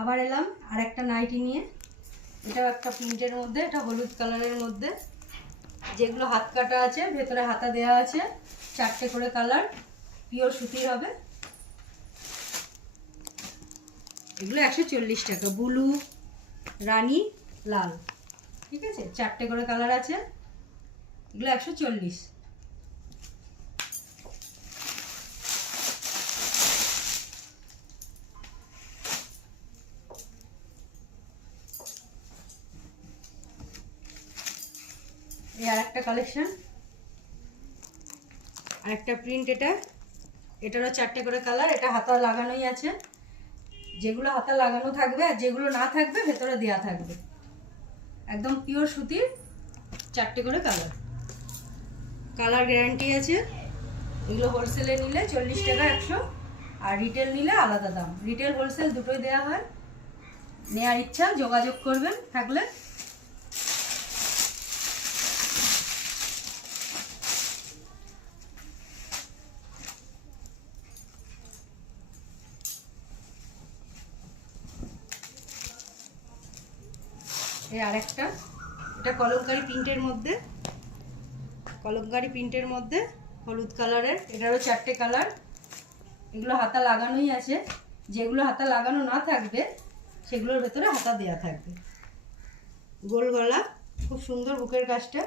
আবার এলাম আর একটা নাইটি নিয়ে। এটাও একটা প্রিন্টের মধ্যে, এটা হলুদ কালারের মধ্যে, যেগুলো হাত কাটা আছে, ভেতরে হাতা দেওয়া আছে, 4টে করে কালার, পিওর সুতির হবে। এগুলো 140 টাকা, ব্লু, রানী, লাল, ঠিক আছে, 4টে করে কালার আছে, এগুলো 140। এই আর একটা কালেকশন, আরেকটা প্রিন্ট, এটারও 4টে করে কালার, এটা হাতা লাগানোই আছে, যেগুলো হাতা লাগানো থাকবে আর যেগুলো না থাকবে ভেতরে দেওয়া থাকবে, একদম পিওর সুতির, 4টে করে কালার, কালার গ্যারান্টি আছে। এগুলো হোলসেলে নিলে 40 টাকা 100, আর রিটেল নিলে আলাদা দাম, রিটেল হোলসেল দুটোই দেওয়া হয়। নেওয়ার ইচ্ছা যোগাযোগ করবেন থাকলে। এই আরেকটা, এটা কলমকারি প্রিন্টের মধ্যে, কলমকারি প্রিন্টের মধ্যে হলুদ কালারের, এটারও 4টে কালার, এগুলো হাতা লাগানোই আছে, যেগুলো হাতা লাগানো না থাকবে সেগুলোর ভেতরে হাতা দেওয়া থাকবে। গোল গলা, খুব সুন্দর বুকের কাজটা।